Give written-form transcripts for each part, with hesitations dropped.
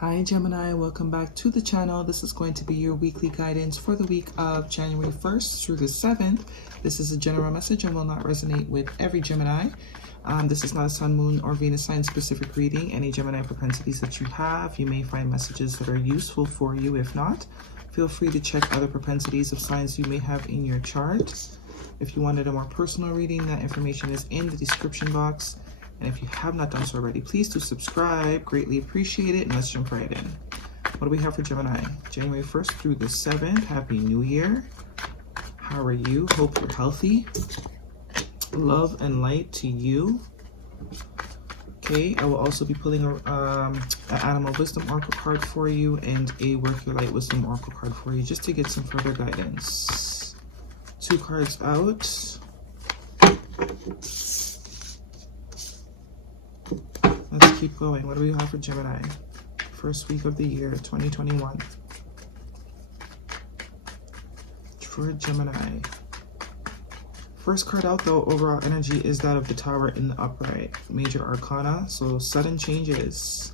Hi Gemini, welcome back to the channel. This is going to be your weekly guidance for the week of January 1st through the 7th. This is a general message and will not resonate with every Gemini. This is not a Sun, Moon, or Venus sign specific reading. Any Gemini propensities that you have, you may find messages that are useful for you. If not, feel free to check other propensities of signs you may have in your chart. If you wanted a more personal reading, that information is in the description box. And if you have not done so already, please do subscribe. Greatly appreciate it. And let's jump right in. What do we have for Gemini? January 1st through the 7th. Happy New Year. How are you? Hope you're healthy. Love and light to you. Okay, I will also be pulling an Animal Wisdom Oracle card for you and a Work Your Light Wisdom Oracle card for you just to get some further guidance. 2 cards out. Let's keep going. What do we have for Gemini? First week of the year, 2021. For Gemini. First card out, though, overall energy is that of the Tower in the upright. Major Arcana, so sudden changes.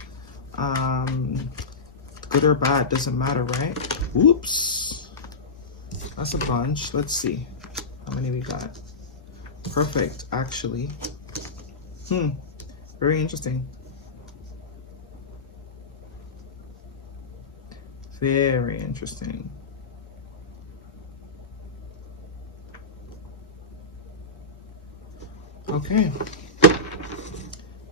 Good or bad, doesn't matter, right? Oops. That's a bunch. Let's see how many we got. Perfect, actually. Very interesting. Very interesting. Okay.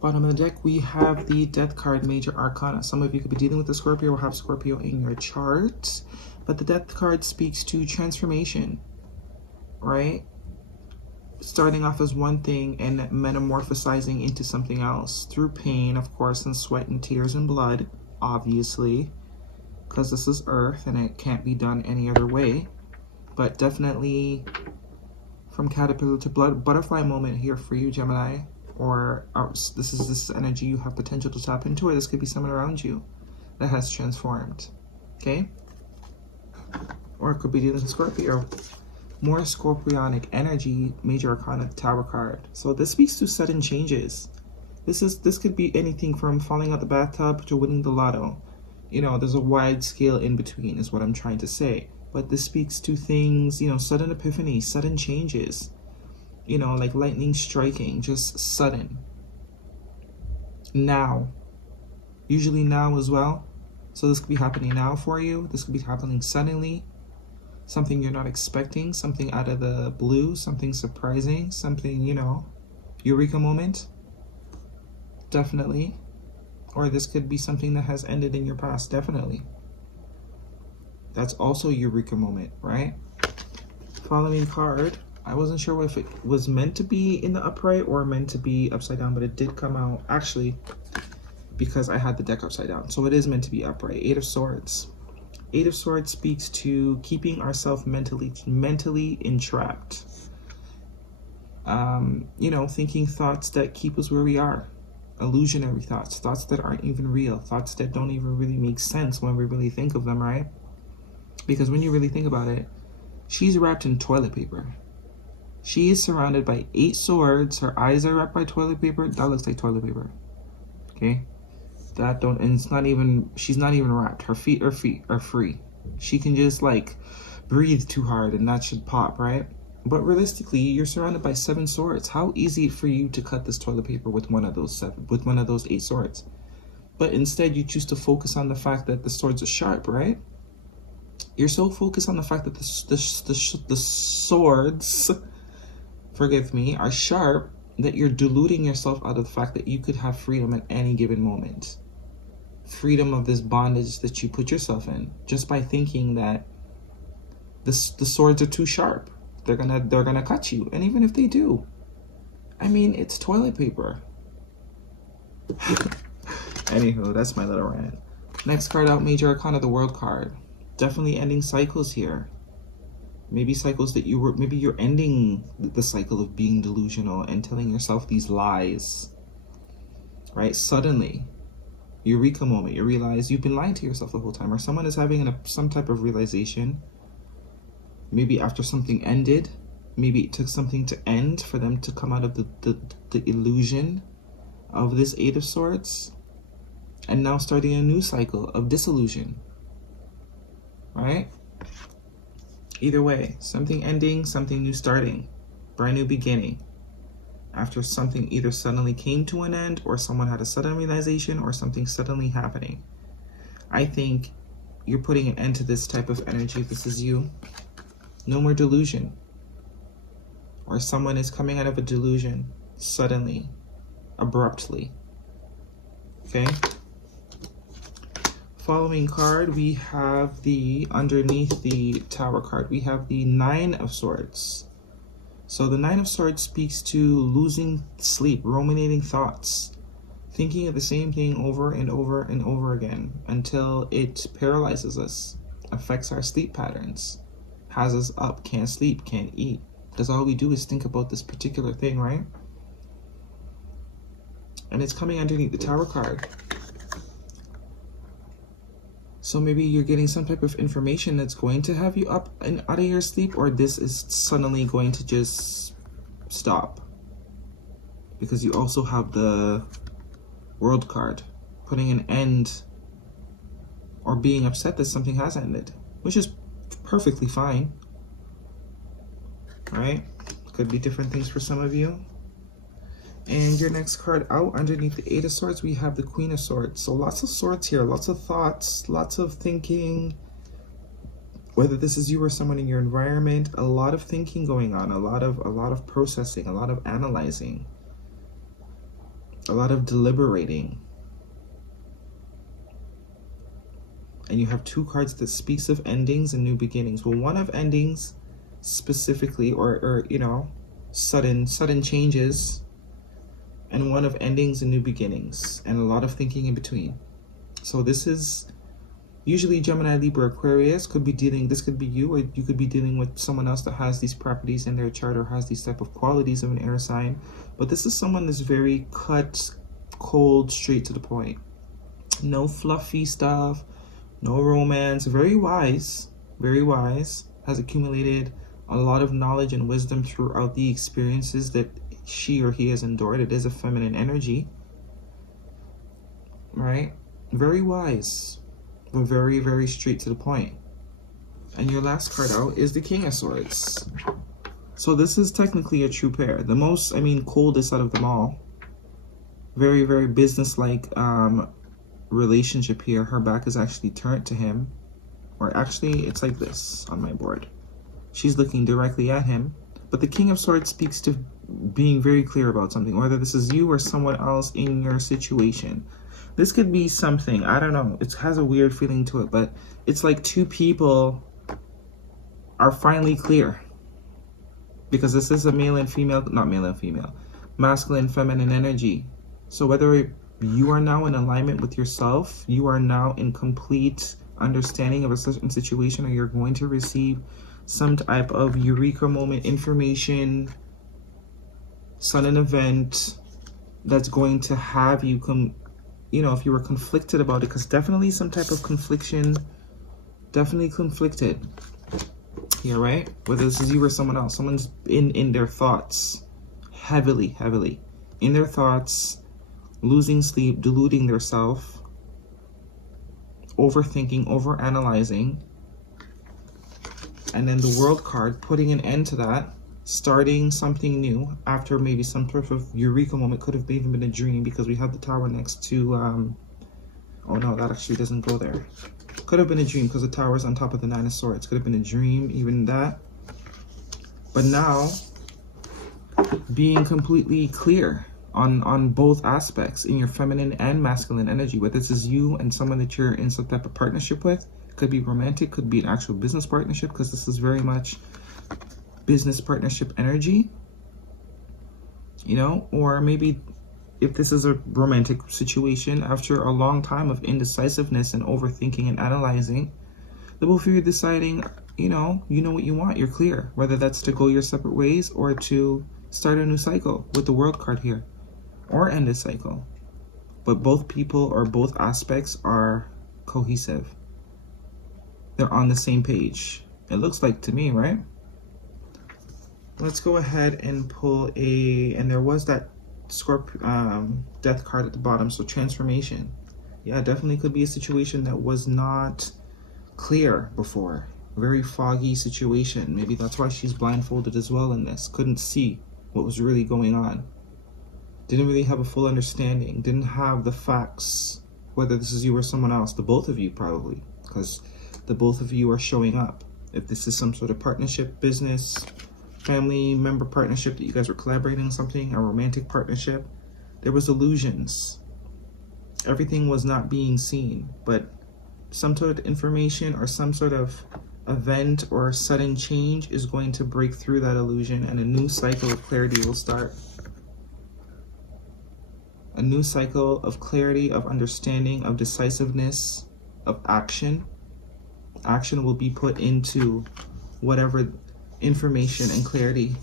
Bottom of the deck, we have the Death card, Major Arcana. Some of you could be dealing with the Scorpio or have Scorpio in your chart. But the Death card speaks to transformation, right? Starting off as one thing and metamorphosizing into something else through pain, of course, and sweat and tears and blood, obviously, because this is Earth and it can't be done any other way. But definitely from caterpillar to butterfly moment here for you, Gemini. Or this is energy you have potential to tap into, or this could be someone around you that has transformed. Okay, or it could be dealing with Scorpio. More scorpionic energy, Major Arcana Tower card. So this speaks to sudden changes. This could be anything from falling out the bathtub to winning the lotto. You know, there's a wide scale in between is what I'm trying to say. But this speaks to things, you know, sudden epiphany, sudden changes. You know, like lightning striking, just sudden. Now. Usually now as well. So this could be happening now for you. This could be happening suddenly. Something you're not expecting, something out of the blue, something surprising, something, you know, eureka moment. Definitely. Or this could be something that has ended in your past, definitely. That's also eureka moment, right? Following card, I wasn't sure if it was meant to be in the upright or meant to be upside down, but it did come out, actually, because I had the deck upside down. So it is meant to be upright. 8 of Swords. 8 of Swords speaks to keeping ourselves mentally entrapped. You know, thinking thoughts that keep us where we are. Illusionary thoughts. Thoughts that aren't even real. Thoughts that don't even really make sense when we really think of them, right? Because when you really think about it, she's wrapped in toilet paper. She is surrounded by 8 swords. Her eyes are wrapped by toilet paper. That looks like toilet paper. Okay? And it's not even, she's not even wrapped. Her feet are free. She can just like breathe too hard and that should pop, right? But realistically, you're surrounded by 7 swords. How easy for you to cut this toilet paper with one of those 8 swords? But instead you choose to focus on the fact that the swords are sharp, right? You're so focused on the fact that the swords, forgive me, are sharp that you're deluding yourself out of the fact that you could have freedom at any given moment. Freedom of this bondage that you put yourself in just by thinking that the swords are too sharp. They're gonna cut you. And even if they do, I mean, it's toilet paper. Anywho, that's my little rant. Next card out, Major Arcana, the World card. Definitely ending cycles here. Maybe cycles that maybe you're ending the cycle of being delusional and telling yourself these lies, right? Suddenly, eureka moment, you realize you've been lying to yourself the whole time, or someone is having some type of realization. Maybe after something ended, maybe it took something to end for them to come out of the illusion of this 8 of Swords. and now starting a new cycle of disillusion, right? Either way, something ending, something new starting, brand new beginning. After something either suddenly came to an end, or someone had a sudden realization, or something suddenly happening. I think you're putting an end to this type of energy if this is you. No more delusion. Or someone is coming out of a delusion suddenly, abruptly. Okay? Following card, we have underneath the Tower card, we have the Nine of Swords. So the Nine of Swords speaks to losing sleep, ruminating thoughts, thinking of the same thing over and over and over again until it paralyzes us, affects our sleep patterns, has us up, can't sleep, can't eat, because all we do is think about this particular thing, right? And it's coming underneath the Tower card. So maybe you're getting some type of information that's going to have you up and out of your sleep, or this is suddenly going to just stop. Because you also have the World card, putting an end or being upset that something has ended, which is perfectly fine, right? Could be different things for some of you. And your next card out underneath the Eight of Swords, we have the Queen of Swords. So lots of swords here, lots of thoughts, lots of thinking. Whether this is you or someone in your environment, a lot of thinking going on, a lot of processing, a lot of analyzing, a lot of deliberating. And you have two cards that speaks of endings and new beginnings. Well, one of endings specifically, or you know, sudden changes, and one of endings and new beginnings, and a lot of thinking in between. So this is usually Gemini, Libra, Aquarius could be dealing, this could be you, or you could be dealing with someone else that has these properties in their chart or has these type of qualities of an air sign. But this is someone that's very cut, cold, straight to the point. No fluffy stuff, no romance, very wise, has accumulated a lot of knowledge and wisdom throughout the experiences that she or he has endured. It is a feminine energy, right? Very wise, but very, very straight to the point. And your last card out is the King of Swords. So this is technically a true pair. The most, coldest out of them all. Very, very business-like relationship here. Her back is actually turned to him. Or actually, it's like this on my board. She's looking directly at him. But the King of Swords speaks to being very clear about something, whether this is you or someone else in your situation. This could be something, I don't know, it has a weird feeling to it, but it's like two people are finally clear. Because this is a male and female, not male and female, masculine, feminine energy. So whether you are now in alignment with yourself, you are now in complete understanding of a certain situation, or you're going to receive some type of eureka moment information, sudden event that's going to have you if you were conflicted about it, because definitely some type of confliction, definitely conflicted here, right? Whether this is you or someone else, someone's in their thoughts, heavily in their thoughts, losing sleep, deluding their self, overthinking, overanalyzing. And then the World card, putting an end to that, starting something new after maybe some sort of eureka moment. Could have even been a dream, because we have the Tower next to, oh no, that actually doesn't go there. Could have been a dream because the Tower is on top of the Nine of Swords. Could have been a dream, even that. But now, being completely clear on both aspects in your feminine and masculine energy, whether this is you and someone that you're in some type of partnership with. Could be romantic, could be an actual business partnership, because this is very much business partnership energy, or maybe if this is a romantic situation, after a long time of indecisiveness and overthinking and analyzing, the both of you deciding, you know what you want, you're clear, whether that's to go your separate ways or to start a new cycle with the World card here, or end a cycle. But both people or both aspects are cohesive. They're on the same page. It looks like to me, right? Let's go ahead and pull and there was that death card at the bottom, so transformation. Yeah, definitely could be a situation that was not clear before. Very foggy situation. Maybe that's why she's blindfolded as well in this. Couldn't see what was really going on. Didn't really have a full understanding. Didn't have the facts, whether this is you or someone else. The both of you probably, because the both of you are showing up. If this is some sort of partnership, business, family member partnership that you guys were collaborating on something, a romantic partnership, there was illusions. Everything was not being seen, but some sort of information or some sort of event or sudden change is going to break through that illusion, and a new cycle of clarity will start. A new cycle of clarity, of understanding, of decisiveness, of action. Action will be put into whatever information and clarity.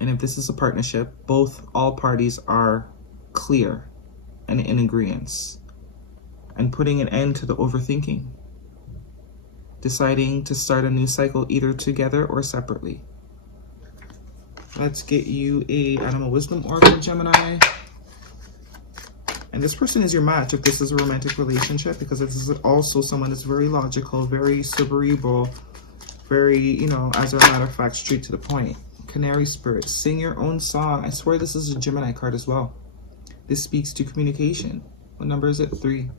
And if this is a partnership, all parties are clear and in agreement, and putting an end to the overthinking, deciding to start a new cycle either together or separately. Let's get you a Animal Wisdom Oracle, Gemini. And this person is your match if this is a romantic relationship, because this is also someone that's very logical, very cerebral, very, you know, as a matter of fact, straight to the point. Canary spirit, sing your own song. I swear this is a Gemini card as well. This speaks to communication. What number is it? 3.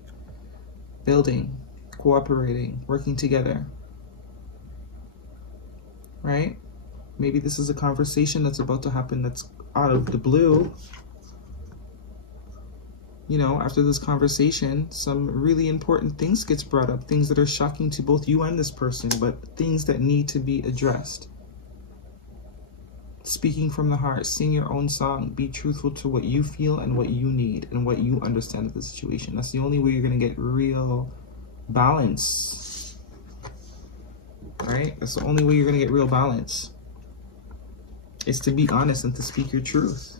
Building, cooperating, working together. Right? Maybe this is a conversation that's about to happen that's out of the blue. You know, after this conversation, some really important things gets brought up, things that are shocking to both you and this person, but things that need to be addressed. Speaking from the heart, sing your own song, be truthful to what you feel and what you need and what you understand of the situation. That's the only way you're going to get real balance. Right? That's the only way you're going to get real balance. Is to be honest and to speak your truth.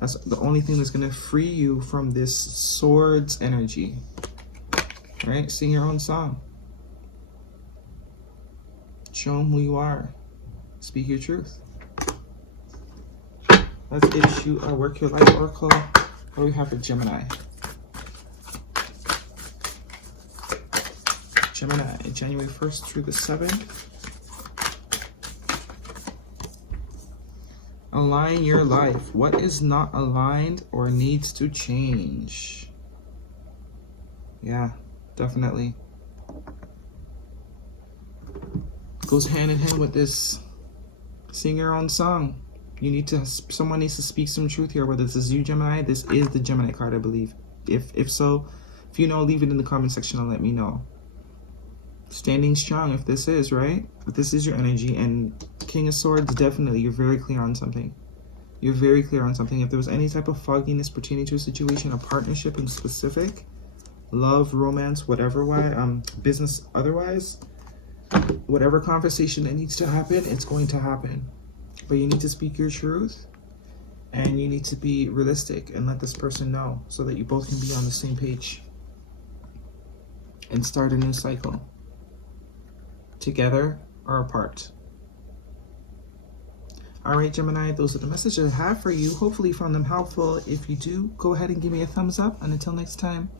That's the only thing that's going to free you from this swords energy. Right? Sing your own song. Show them who you are. Speak your truth. Let's issue a Work Your Life Oracle. What do we have for Gemini? Gemini, January 1st through the 7th. Align your life. What is not aligned or needs to change? Yeah, definitely. Goes hand in hand with this. Sing your own song. Someone needs to speak some truth here, whether this is you, Gemini. This is the Gemini card, I believe. If so, if you know, leave it in the comment section and let me know. Standing strong, if this is, right? If this is your energy, and King of Swords, definitely, you're very clear on something. You're very clear on something. If there was any type of fogginess pertaining to a situation, a partnership in specific, love, romance, whatever, business, otherwise, whatever conversation that needs to happen, it's going to happen. But you need to speak your truth, and you need to be realistic and let this person know so that you both can be on the same page and start a new cycle, together or apart. All right, Gemini, those are the messages I have for you. Hopefully you found them helpful. If you do, go ahead and give me a thumbs up, and until next time,